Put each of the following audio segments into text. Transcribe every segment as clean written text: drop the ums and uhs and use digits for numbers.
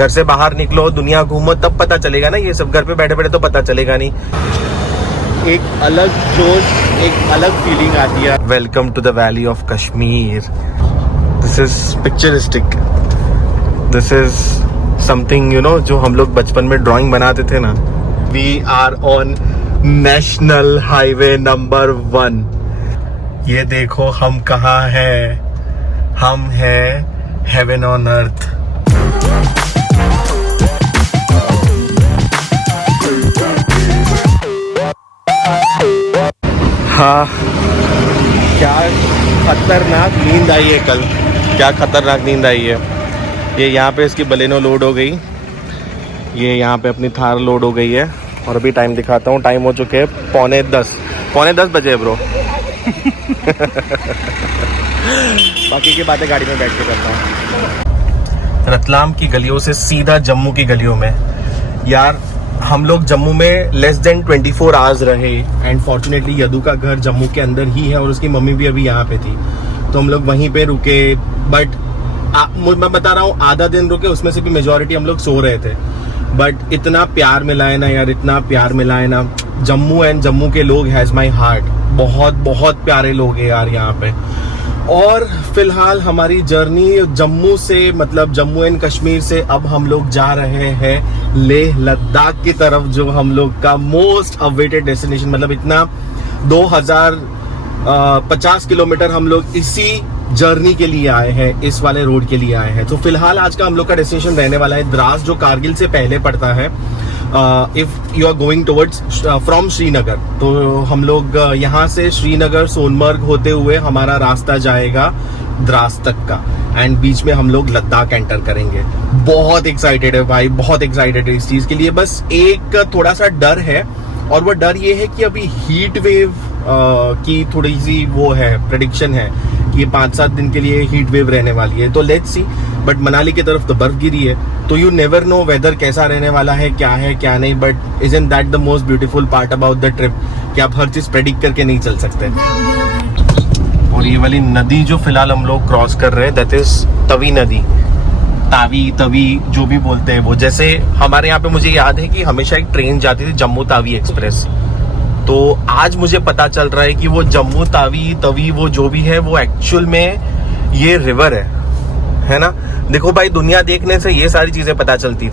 घर से बाहर निकलो, दुनिया घूमो, तब पता चलेगा ना ये सब। घर पे बैठे बैठे तो पता चलेगा नहीं। एक अलग जोश, एक अलग फीलिंग आती है। Welcome to the valley of Kashmir. This is picturesque, this is something you know, जो हम लोग बचपन में ड्राइंग बनाते थे ना। We are on national highway number 1। ये देखो हम कहाँ हैं, हम हैं हेवन ऑन अर्थ। हाँ, क्या खतरनाक नींद आई है कल, क्या खतरनाक नींद आई है। ये यहाँ पे इसकी बलेनो लोड हो गई, ये यहाँ पे अपनी थार लोड हो गई है। और अभी टाइम दिखाता हूँ, टाइम हो चुके हैं 9:45 बजे ब्रो। बाकी की बातें गाड़ी में बैठ के करता हूँ। रतलाम की गलियों से सीधा जम्मू की गलियों में। यार हम लोग जम्मू में लेस देन 24 आवर्स रहे एंड फॉर्चुनेटली यदु का घर जम्मू के अंदर ही है और उसकी मम्मी भी अभी यहाँ पे थी, तो हम लोग वहीं पे रुके। बट मैं बता रहा हूँ, आधा दिन रुके, उसमें से भी मेजॉरिटी हम लोग सो रहे थे। बट इतना प्यार मिला है ना यार, इतना प्यार मिला है ना। जम्मू एंड जम्मू के लोग हैज माई हार्ट, बहुत बहुत प्यारे लोग हैं यार यहाँ पे। और फिलहाल हमारी जर्नी जम्मू से, मतलब जम्मू एंड कश्मीर से अब हम लोग जा रहे हैं लेह लद्दाख की तरफ, जो हम लोग का मोस्ट अवेटेड डेस्टिनेशन। मतलब इतना 2050 किलोमीटर हम लोग इसी जर्नी के लिए आए हैं, इस वाले रोड के लिए आए हैं। तो फिलहाल आज का हम लोग का डेस्टिनेशन रहने वाला है द्रास, जो कारगिल से पहले पड़ता है। If you are going towards from Srinagar, तो हम लोग यहाँ से श्रीनगर सोनमर्ग होते हुए हमारा रास्ता जाएगा द्रास तक का, एंड बीच में हम लोग लद्दाख एंटर करेंगे। बहुत एक्साइटेड है भाई, बहुत एक्साइटेड है इस चीज के लिए। बस एक थोड़ा सा डर है, और वो डर ये है कि अभी हीट वेव की थोड़ी सी वो है, प्रेडिक्शन है कि 5-7 दिन के लिए हीट वेव रहने वाली है। तो लेट्स सी। बट मनाली की तरफ तो बर्फ गिरी है, तो यू नेवर नो वेदर कैसा रहने वाला है क्या नहीं। But isn't that the most beautiful part about the trip, कि आप हर चीज प्रेडिक्ट करके नहीं चल सकते। और ये वाली नदी जो फिलहाल हम लोग क्रॉस कर रहे हैं, दैट इज तवी नदी, तवी जो भी बोलते हैं वो। जैसे हमारे यहाँ पे मुझे याद है कि हमेशा एक ट्रेन जाती थी, जम्मू तावी एक्सप्रेस। तो आज मुझे पता चल रहा है कि वो जम्मू तवी वो जो भी है, वो एक्चुअल में ये रिवर है ना। देखो भाई, दुनिया देखने से ये सारी चीजें पता चलती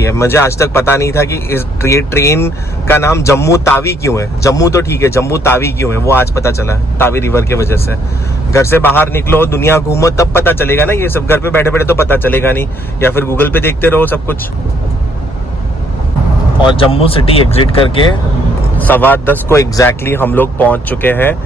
है। मुझे आज तक पता नहीं था कि इस ट्रेन का नाम जम्मू तावी क्यों है। जम्मू तो ठीक है, जम्मू तावी क्यों है वो आज पता चला, तावी रिवर की वजह से। घर से बाहर निकलो, दुनिया घूमो, तब पता चलेगा ना ये सब। घर पे बैठे बैठे तो पता चलेगा नहीं, या फिर गूगल पे देखते रहो सब कुछ। और जम्मू सिटी एग्जिट करके 10:15 को एग्जैक्टली हम लोग पहुंच चुके हैं।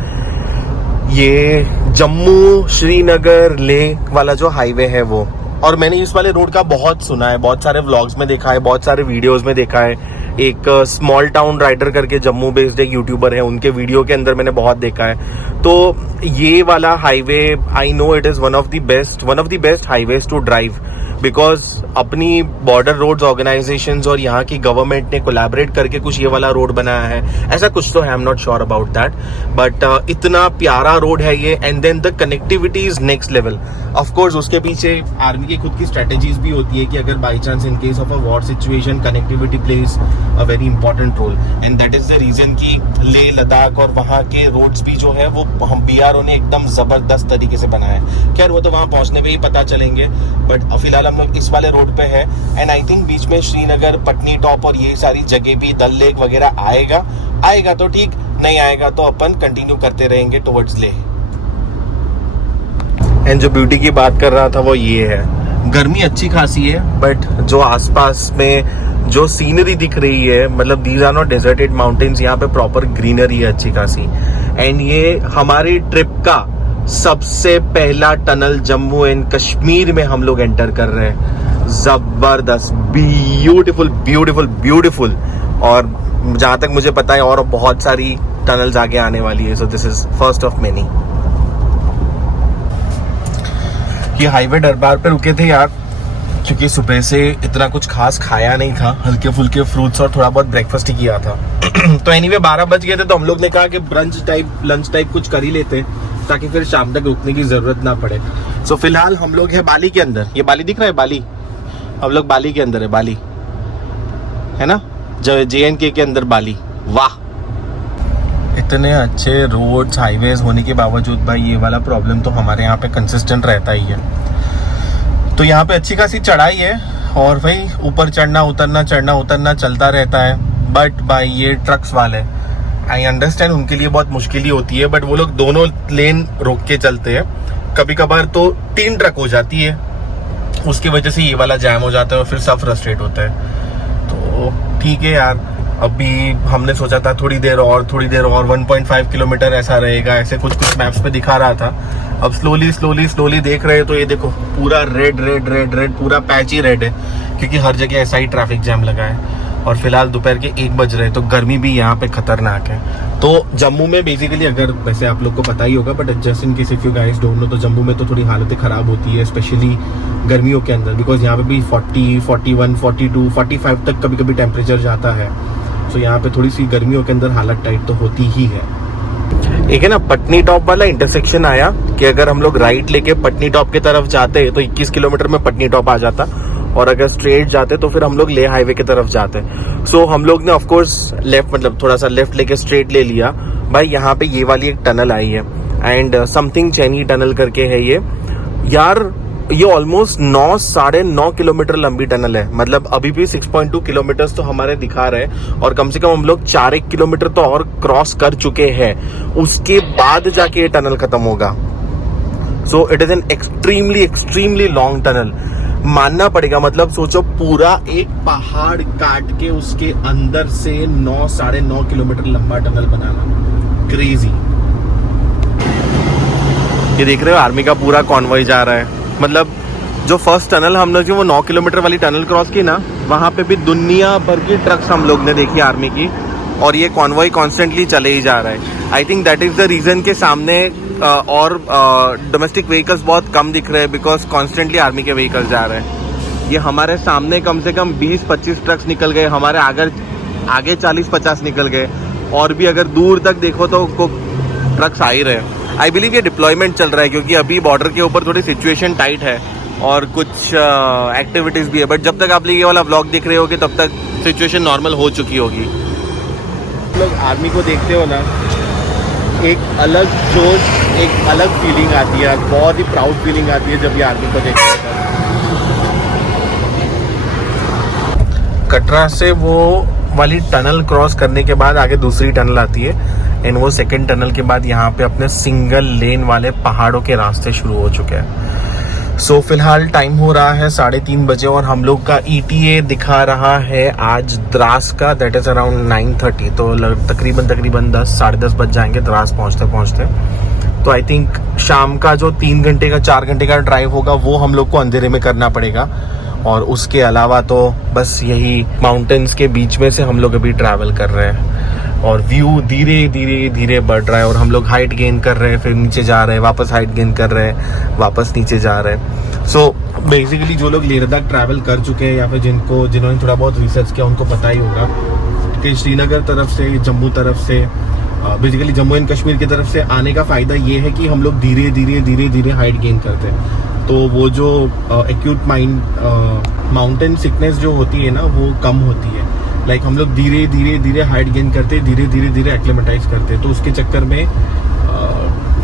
ये जम्मू श्रीनगर लेह वाला जो हाईवे है वो। और मैंने इस वाले रोड का बहुत सुना है, बहुत सारे व्लॉग्स में देखा है, बहुत सारे वीडियोस में देखा है। एक स्मॉल टाउन राइडर करके जम्मू बेस्ड एक यूट्यूबर है, उनके वीडियो के अंदर मैंने बहुत देखा है। तो ये वाला highway, I know it is one of the best highways to drive, because अपनी बॉर्डर रोड्स ऑर्गेनाइजेशंस और यहाँ की गवर्नमेंट ने कोलैबोरेट करके कुछ ये वाला रोड बनाया है, ऐसा कुछ तो है, I am not sure about that. But इतना प्यारा रोड है ये, and then the connectivity is next level. Of course उसके पीछे आर्मी की खुद की स्ट्रेटेजीज भी होती है कि अगर by chance in case of a war situation, connectivity plays a very important role, and that is the reason कि लेह लद्दाख और वहाँ के रोड्स भी जो है वो हम BRO ने एकदम जबरदस्त तरीके से बनाया है। खैर वो तो वहाँ पहुंचने पे ही पता चलेंगे, बट फिलहाल हम लोग इस वाले रोड पे है। एंड आई थिंक बीच में श्रीनगर, पटनी टॉप और ये सारी जगह भी, दल लेक वगैरह आएगा तो ठीक, नहीं आएगा तो अपन कंटिन्यू करते रहेंगे टुवर्ड्स लेह। एंड जो ब्यूटी की बात कर रहा था वो ये है, गर्मी अच्छी खासी है, बट जो आसपास में जो सीनरी दिख रही है, मतलब these are not deserted mountains, यहाँ पे प्रॉपर ग्रीनरी है अच्छी खासी। एंड ये हमारी ट्रिप का सबसे पहला टनल जम्मू एंड कश्मीर में हम लोग एंटर कर रहे हैं। जबरदस्त, ब्यूटीफुल ब्यूटीफुल ब्यूटीफुल। और जहां तक मुझे पता है और बहुत सारी टनल्स आगे आने वाली है, so this is first of many. ये हाईवे दरबार पे रुके थे यार, क्योंकि सुबह से इतना कुछ खास खाया नहीं था, हल्के फुल्के फ्रूट्स और थोड़ा बहुत ब्रेकफास्ट ही किया था। तो एनीवे 12 बज गए थे, तो हम लोग ने कहा कि लंच टाइप कुछ कर ही लेते, ताकि फिर शाम तक रुकने की जरूरत ना पड़े। सो फिलहाल हम लोग है बाली के अंदर। ये बाली दिख रहा है, बाली हम लोग बाली के अंदर है, बाली है ना, JNK के अंदर बाली। वाह, इतने अच्छे रोड्स हाईवेज होने के बावजूद भाई ये वाला प्रॉब्लम तो हमारे यहाँ पे कंसिस्टेंट रहता ही है। तो यहाँ पे अच्छी खासी चढ़ाई है और भाई ऊपर चढ़ना उतरना चलता रहता है। बट भाई ये ट्रक्स वाले, आई अंडरस्टैंड, उनके लिए बहुत मुश्किल ही होती है, बट वो लोग दोनों लेन रोक के चलते हैं। कभी कभार तो 3 ट्रक हो जाती है, उसकी वजह से ये वाला जैम हो जाता है और फिर सब फ्रस्ट्रेट होता है। तो ठीक है यार, अभी हमने सोचा था थोड़ी देर और 1.5 किलोमीटर ऐसा रहेगा, ऐसे कुछ मैप्स पे दिखा रहा था। अब स्लोली देख रहे हैं तो ये देखो पूरा रेड पूरा पैच ही रेड है, क्योंकि हर जगह ऐसा ही ट्रैफिक जैम लगा है। और फिलहाल दोपहर के 1 बज रहे, तो गर्मी भी यहाँ पे खतरनाक है। तो जम्मू में बेसिकली, अगर वैसे आप लोग को पता ही होगा, but just in case if you guys don't know, तो जम्मू में तो थोड़ी हालतें ख़राब होती है, स्पेशली गर्मियों के अंदर, बिकॉज यहाँ पे भी 40, 41, 42, 45 तक कभी कभी टेम्परेचर जाता है। तो यहाँ पे थोड़ी सी गर्मियों के अंदर हालत टाइट तो होती ही है। एक है ना पटनी टॉप वाला इंटरसेक्शन आया कि अगर हम लोग राइट लेके पटनी टॉप की तरफ जाते तो 21 किलोमीटर में पटनी टॉप आ जाता, और अगर स्ट्रेट जाते तो फिर हम लोग ले हाईवे की तरफ जाते। सो हम लोग ने ऑफकोर्स लेफ्ट, मतलब थोड़ा सा लेफ्ट लेके स्ट्रेट ले लिया। भाई यहाँ पे ये वाली एक टनल आई है, एंड समथिंग चैनी टनल करके है ये यार। ये ऑलमोस्ट 9-9.5 किलोमीटर लंबी टनल है, मतलब अभी भी 6.2 किलोमीटर तो हमारे दिखा रहे हैं, और कम से कम हम लोग 4-1 किलोमीटर तो और क्रॉस कर चुके हैं, उसके बाद जाके ये टनल खत्म होगा। So it is an extremely long tunnel, मानना पड़ेगा। मतलब सोचो पूरा एक पहाड़ काट के उसके अंदर से 9-9.5 किलोमीटर लंबा टनल बनाना, क्रेजी। ये देख रहे हो आर्मी का पूरा कॉन्वॉय जा रहा है। मतलब जो फर्स्ट टनल हमने जो वो 9 किलोमीटर वाली टनल क्रॉस की ना, वहां पे भी दुनिया भर की ट्रक्स हम लोग ने देखी आर्मी की, और ये कॉन्वॉय कॉन्स्टेंटली चले ही जा रहा है। I think that is the reason के सामने और डोमेस्टिक व्हीकल्स बहुत कम दिख रहे हैं, बिकॉज कॉन्स्टेंटली आर्मी के व्हीकल्स जा रहे हैं। ये हमारे सामने कम से कम 20-25 ट्रक्स निकल गए, हमारे आगे 40-50 निकल गए, और भी अगर दूर तक देखो तो ट्रक्स आ ही रहे हैं। आई बिलीव ये डिप्लॉयमेंट चल रहा है, क्योंकि अभी बॉर्डर के ऊपर थोड़ी सिचुएशन टाइट है और कुछ एक्टिविटीज भी है, बट जब तक आप लोग ये वाला व्लॉग देख रहे होगे तब तक सिचुएशन नॉर्मल हो चुकी होगी। लोग आर्मी को देखते हो ना, एक अलग जोश, एक अलग फीलिंग आती है, बहुत ही प्राउड फीलिंग आती है जब ये आर्मी को देखते हो। कटरा से वो वाली टनल क्रॉस करने के बाद आगे दूसरी टनल आती है, एंड वो सेकंड टनल के बाद यहाँ पे अपने सिंगल लेन वाले पहाड़ों के रास्ते शुरू हो चुके हैं। सो फिलहाल टाइम हो रहा है 3:30 बजे, और हम लोग का ETA दिखा रहा है आज द्रास का, दैट इज अराउंड 9:30, तो तकरीबन 10, 10:30 बज जाएंगे द्रास पहुँचते। तो आई थिंक शाम का जो 3 घंटे का 4 घंटे का ड्राइव होगा वो हम लोग को अंधेरे में करना पड़ेगा, और उसके अलावा तो बस यही माउंटेन्स के बीच में से हम लोग अभी ट्रैवल कर रहे हैं, और व्यू धीरे बढ़ रहा है, और हम लोग हाइट गेन कर रहे हैं, फिर नीचे जा रहे हैं, वापस हाइट गेन कर रहे हैं, वापस नीचे जा रहे हैं। सो बेसिकली जो लोग लेह लद्दाख ट्रैवल कर चुके हैं, या फिर जिन्होंने थोड़ा बहुत रिसर्च किया, उनको पता ही होगा कि श्रीनगर तरफ से, जम्मू तरफ से, बेसिकली जम्मू एंड कश्मीर की तरफ से आने का फ़ायदा ये है कि हम लोग धीरे हाइट गेन करते हैं। तो वो जो एक्यूट माउंटेन सिकनेस जो होती है ना, वो कम होती है। लाइक हम लोग धीरे हाइट गेन करते, धीरे एक्लेमेटाइज करते, तो उसके चक्कर में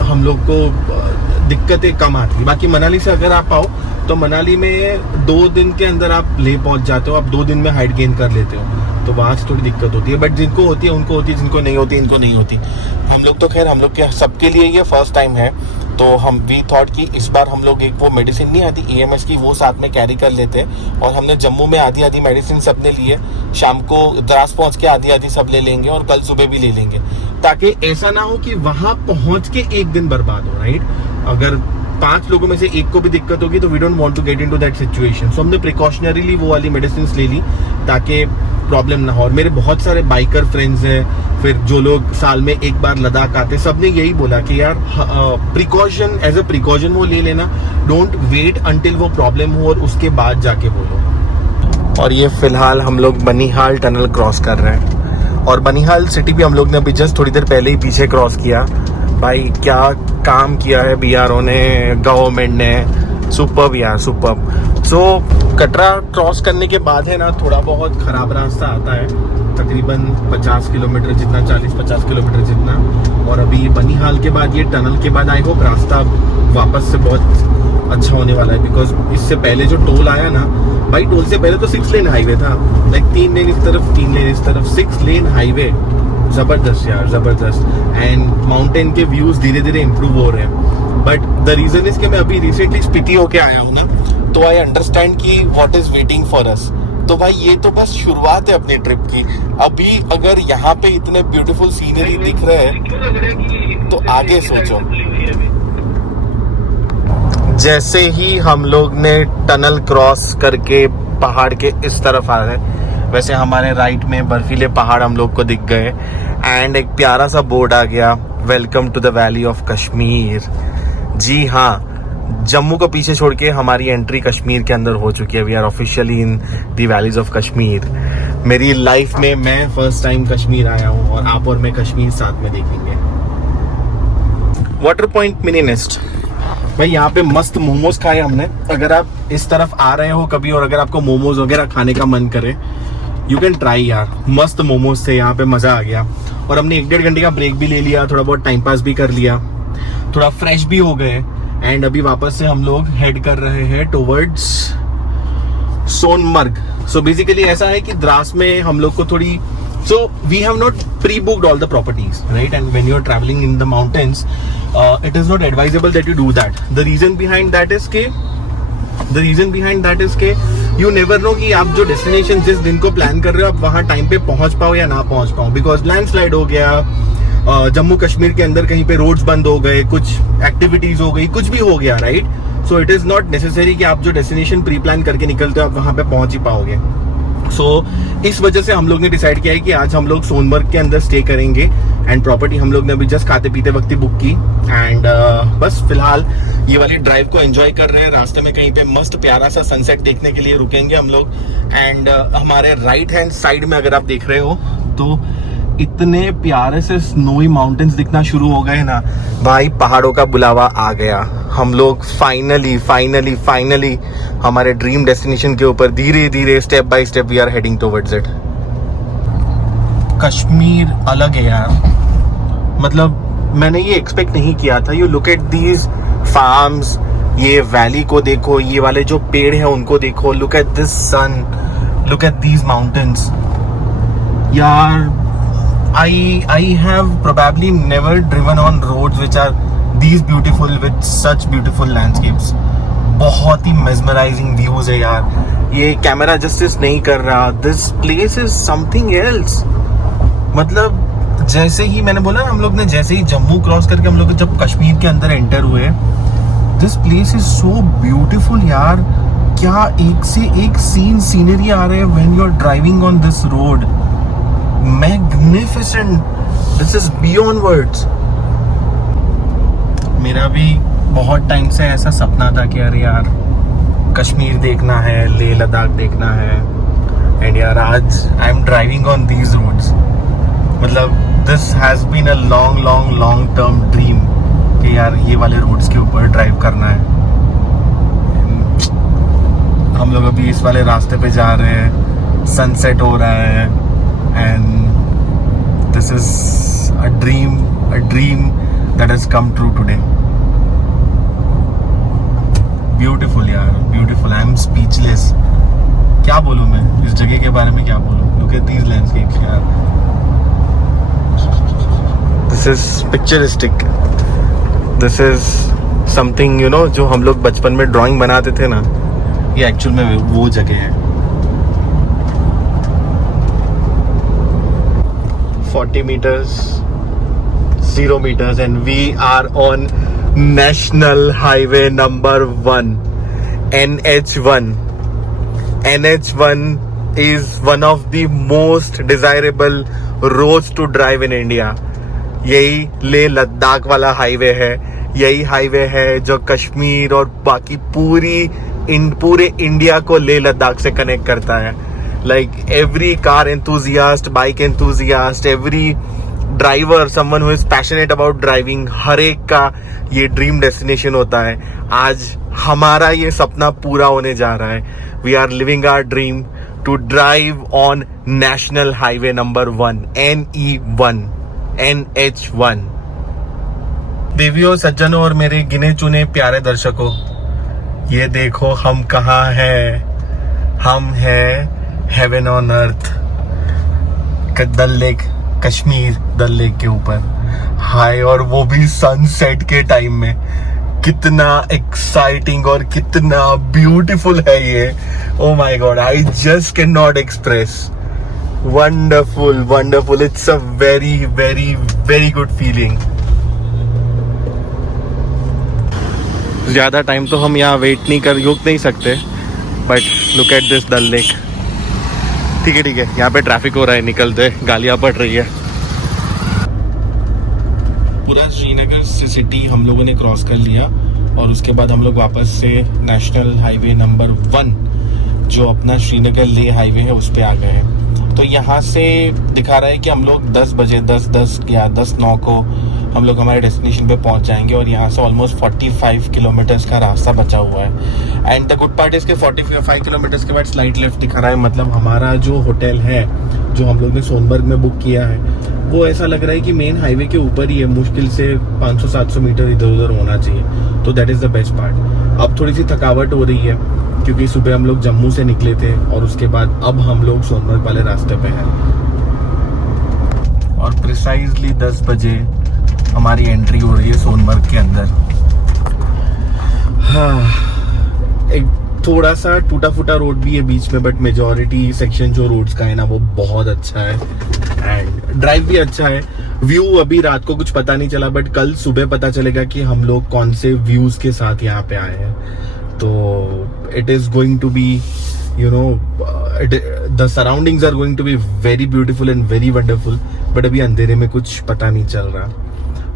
हम लोग को दिक्कतें कम आती है। बाकी मनाली से अगर आप आओ तो मनाली में 2 दिन के अंदर आप लेह पहुंच जाते हो, आप 2 दिन में हाइट गेन कर लेते हो, तो वहाँ से थोड़ी दिक्कत होती है। बट जिनको होती है उनको होती है, जिनको नहीं होती इनको नहीं होती। हम लोग तो खैर, हम लोग के सबके लिए ये फर्स्ट टाइम है, तो हम वी थॉट कि इस बार हम लोग एक वो मेडिसिन नहीं आती EMS की, वो साथ में कैरी कर लेते हैं, और हमने जम्मू में आधी मेडिसिन सब ने लिए, शाम को द्रास पहुंच के आधी सब ले लेंगे, और कल सुबह भी ले लेंगे, ताकि ऐसा ना हो कि वहां पहुंच के 1 दिन बर्बाद हो, राइट। अगर 5 लोगों में से एक को भी दिक्कत होगी तो we don't want to get into that situation. So हमने प्रिकॉशनरीली वो वाली मेडिसिन ले ली ताकि प्रॉब्लम ना हो। और मेरे बहुत सारे बाइकर फ्रेंड्स हैं, फिर जो लोग साल में एक बार लद्दाख आते, सबने यही बोला कि यार प्रिकॉशन, एज अ प्रिकॉशन वो ले लेना, डोंट वेट अंटिल वो प्रॉब्लम हो और उसके बाद जाके बोलो। और ये फिलहाल हम लोग बनिहाल टनल क्रॉस कर रहे हैं, और बनिहाल सिटी भी हम लोग ने अभी जस्ट थोड़ी देर पहले ही पीछे क्रॉस किया। भाई क्या काम किया है BRO ने, गवर्नमेंट ने, सुपर्ब यार सुपर्ब। सो कटरा क्रॉस करने के बाद है ना थोड़ा बहुत ख़राब रास्ता आता है, तकरीबन 50 किलोमीटर जितना, 40-50 किलोमीटर जितना। और अभी बनीहाल के बाद, ये टनल के बाद आई होप रास्ता वापस से बहुत अच्छा होने वाला है। बिकॉज इससे पहले जो टोल आया ना भाई, टोल से पहले तो 6 लेन हाईवे था, लाइक 3 लेन इस तरफ 3 लेन इस तरफ, 6 लेन हाईवे। ज़बरदस्त यार, ज़बरदस्त। एंड माउंटेन के व्यूज़ धीरे धीरे इम्प्रूव हो रहे हैं। बट द रीज़न इज कि मैं अभी रिसेंटली स्पीति होके आया हूँ ना, तो आई अंडरस्टैंड कि what is waiting for us. तो भाई ये तो बस शुरुआत है अपनी ट्रिप की। अभी अगर यहाँ पे इतने ब्यूटीफुल सीनरी दिख रहे हैं तो आगे सोचो। जैसे ही हम लोग ने टनल क्रॉस करके पहाड़ के इस तरफ आ गए, वैसे हमारे राइट में बर्फीले पहाड़ हम लोग को दिख गए एंड एक प्यारा सा बोर्ड आ गया, welcome to the valley of Kashmir. जी हाँ, जम्मू को पीछे छोड़ के हमारी एंट्री कश्मीर के अंदर हो चुकी है। We are officially in the valleys of Kashmir. मेरी लाइफ में मैं फर्स्ट टाइम कश्मीर आया हूँ और आप और मैं कश्मीर साथ में देखेंगे। वाटर पॉइंट मिनी नेस्ट भाई, यहाँ पे मस्त मोमोज खाए हमने। अगर आप इस तरफ आ रहे हो कभी और अगर आपको मोमोज वगैरह खाने का मन करे, यू कैन ट्राई यार। मस्त मोमोज थे यहाँ पे, मजा आ गया। और हमने 1-1.5 घंटे का ब्रेक भी ले लिया, थोड़ा बहुत टाइम पास भी कर लिया, थोड़ा फ्रेश भी हो गए। एंड अभी वापस से हम लोग हेड कर रहे हैं टुवर्ड्स सोनमर्ग। सो बेसिकली ऐसा है कि द्रास में हम लोग को थोड़ी, so we have not pre-booked all the properties, right? And when you're traveling in the mountains, it is not advisable that you do that. The reason behind that is कि you never know कि आप जो destination जिस दिन को plan कर रहे हो आप वहाँ time पे पहुँच पाओ या ना पहुँच पाओ। Because landslide हो गया, जम्मू कश्मीर के अंदर कहीं पे रोड्स बंद हो गए, कुछ एक्टिविटीज हो गई, कुछ भी हो गया, right? So it is not necessary कि आप जो डेस्टिनेशन प्री प्लान करके निकलते हो आप वहाँ पे पहुँच ही पाओगे। इस वजह से हम लोग ने डिसाइड किया है कि आज हम लोग सोनमर्ग के अंदर स्टे करेंगे। एंड प्रॉपर्टी हम लोग ने अभी जस्ट खाते पीते वक्त ही बुक की। एंड बस फिलहाल ये वाली ड्राइव को एंजॉय कर रहे हैं। रास्ते में कहीं पे मस्त प्यारा सा सनसेट देखने के लिए रुकेंगे हम लोग। एंड हमारे राइट हैंड साइड में अगर आप देख रहे हो तो इतने प्यारे से स्नोई माउंटेन्स दिखना शुरू हो गए ना भाई, पहाड़ों का बुलावा आ गया। हम लोग फाइनली हमारे ड्रीम डेस्टिनेशन के ऊपर धीरे धीरे step by step we are heading towards it. Kashmir अलग है यार, मतलब मैंने ये एक्सपेक्ट नहीं किया था। You look at these farms, ये वैली को देखो, ये वाले जो पेड़ हैं उनको देखो, look at this sun, look at these mountains. यार I have probably never driven on roads which are these beautiful with such beautiful landscapes. बहुत ही mesmerizing views है यार। ये कैमरा जस्टिस नहीं कर रहा। This place is something else। मतलब जैसे ही मैंने बोला ना, हम लोग ने जैसे ही जम्मू क्रॉस करके हम लोग जब कश्मीर के अंदर एंटर हुए, this place is so beautiful यार। क्या एक से एक सीनरी आ रहे हैं when you're driving on this road। Magnificent, this is beyond words। मेरा भी बहुत टाइम से ऐसा सपना था कि अरे यार कश्मीर देखना है, लेह लद्दाख देखना है। एंड यार आज I am driving on these roads. मतलब this has been a long term dream कि यार ये वाले रोड्स के ऊपर ड्राइव करना है। हम लोग अभी इस वाले रास्ते पे जा रहे हैं, सनसेट हो रहा है। And this is a dream that has come true today। Beautiful यार, beautiful। I am speechless। क्या बोलूँ मैं इस जगह के बारे में, क्या बोलूँ। Look at these landscapes यार। This is picturestic। This is something you know, जो हम लोग बचपन में ड्राइंग बनाते थे ना, ये एक्चुअल में वो जगह है। 40 meters, 0 meters, and we are on National Highway number 1, NH1. NH1 is one of the most desirable roads to drive in India। यही लेह लद्दाख वाला हाईवे है। यही हाईवे है जो कश्मीर और बाकी पूरे इंडिया को लेह लद्दाख से कनेक्ट करता है। Like every car enthusiast, bike enthusiast, every driver, someone who is passionate about driving, हर एक का ये ड्रीम डेस्टिनेशन होता है। आज हमारा ये सपना पूरा होने जा रहा है। We are living our dream to drive on national highway number 1 NE1 NH1। देवियों, सज्जनों और मेरे गिने चुने प्यारे दर्शकों, ये देखो हम कहाँ हैं। हम हैं heaven on earth, Dal lake, Kashmir Dal lake के ऊपर। हाय, और वो भी सनसेट के टाइम में। कितना एक्साइटिंग और कितना ब्यूटीफुल है ये। Oh my god, I just can not express. Wonderful wonderful, it's a very very very good feeling. ज्यादा टाइम तो हम यहाँ वेट नहीं रुक नहीं सकते, but look at this Dal lake. ठीक है, यहाँ पे ट्रैफिक हो रहा है, निकलते, गालियाँ पड़ रही है। पूरा श्रीनगर सिटी हम लोगों ने क्रॉस कर लिया और उसके बाद हम लोग वापस से नेशनल हाईवे नंबर 1 जो अपना श्रीनगर ले हाईवे है उस पे आ गए हैं। तो यहाँ से दिखा रहा है कि हम लोग 10 बजे 10 या 10:09 को हम लोग हमारे डेस्टिनेशन पे पहुंच जाएंगे और यहाँ से ऑलमोस्ट 45 किलोमीटर्स का रास्ता बचा हुआ है। And the good part is के 45 किलोमीटर्स के बाद स्लाइट लेफ्ट दिखा रहा है। मतलब हमारा जो होटल है जो हम लोग ने सोनमर्ग में बुक किया है वो ऐसा लग रहा है कि मेन हाईवे के ऊपर ही है। मुश्किल से 500-700 मीटर इधर उधर होना चाहिए। तो that is the best part. अब थोड़ी सी थकावट हो रही है क्योंकि सुबह हम लोग जम्मू से निकले थे और उसके बाद अब हम लोग सोनमर्ग वाले रास्ते पे हैं और प्रिसाइजली 10 बजे हमारी एंट्री हो रही है सोनमर्ग के अंदर। हाँ, एक थोड़ा सा टूटा फूटा रोड भी है बीच में, बट मेजॉरिटी सेक्शन जो रोड्स का है ना वो बहुत अच्छा है एंड ड्राइव भी अच्छा है। व्यू अभी रात को कुछ पता नहीं चला, बट कल सुबह पता चलेगा कि हम लोग कौन से व्यूज के साथ यहाँ पे आए हैं। तो it is going to be the surroundings are going to be very beautiful and very wonderful, but अभी अंधेरे में कुछ पता नहीं चल रहा।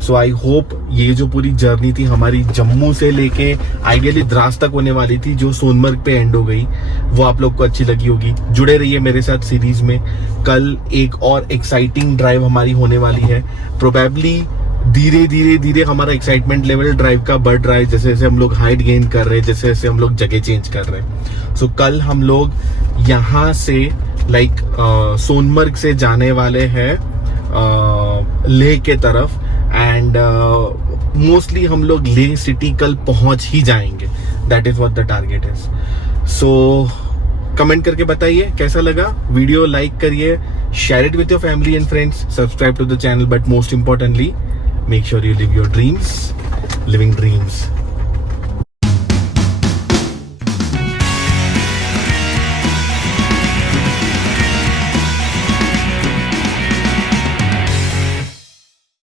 सो आई होप ये जो पूरी जर्नी थी हमारी जम्मू से लेके आइडियली द्रास तक होने वाली थी जो सोनमर्ग पे एंड हो गई, वो आप लोग को अच्छी लगी होगी। जुड़े रहिए मेरे साथ सीरीज में। कल एक और एक्साइटिंग ड्राइव हमारी होने वाली है। प्रोबेबली धीरे हमारा एक्साइटमेंट लेवल ड्राइव का बढ़ रहा है जैसे जैसे हम लोग हाइट गेन कर रहे हैं, जैसे जैसे हम लोग जगह चेंज कर रहे हैं। सो कल हम लोग यहाँ से सोनमर्ग से जाने वाले हैं लेह के तरफ एंड मोस्टली हम लोग लेह सिटी कल पहुंच ही जाएंगे। That is what the target is. So comment करके बताइए कैसा लगा वीडियो, लाइक करिए, share it with your family and friends, subscribe to the channel, but most importantly make sure you live your dreams, living dreams.